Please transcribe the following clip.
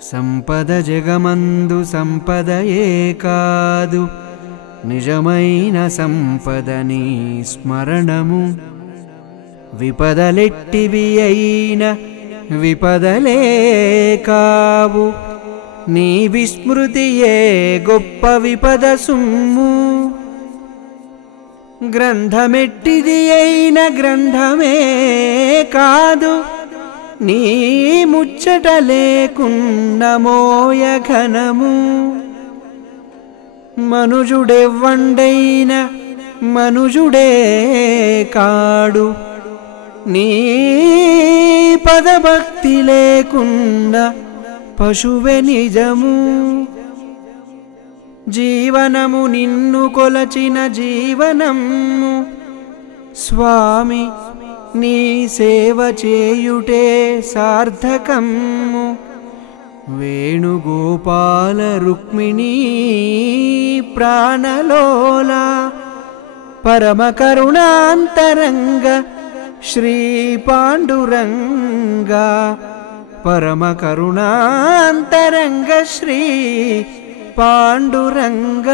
సంపద జగమందు సంపదయే కాదు, నిజమైన సంపదని స్మరణము. విపదలెట్టివి అయిన విపదలే కావు, నీ విస్మృతియే గొప్ప విపద సుమ్ము. గ్రంథమెట్టిది అయిన గ్రంథమే కాదు, నీ ముచ్చట లేకున్న మోయ ఘనము. మనుజుడెవ్వండైన మనుజుడే కాడు, నీ పదభక్తి లేకున్న పశువే నిజము. జీవనము నిన్ను కొలచిన జీవనము, స్వామి నీ సేవ చేయుటే సార్థకము. వేణుగోపాల రుక్మిణీ ప్రాణలోల, పరమ కరుణాంతరంగ శ్రీ పాండురంగ. పరమ కరుణాంతరంగ శ్రీ పాండురంగ.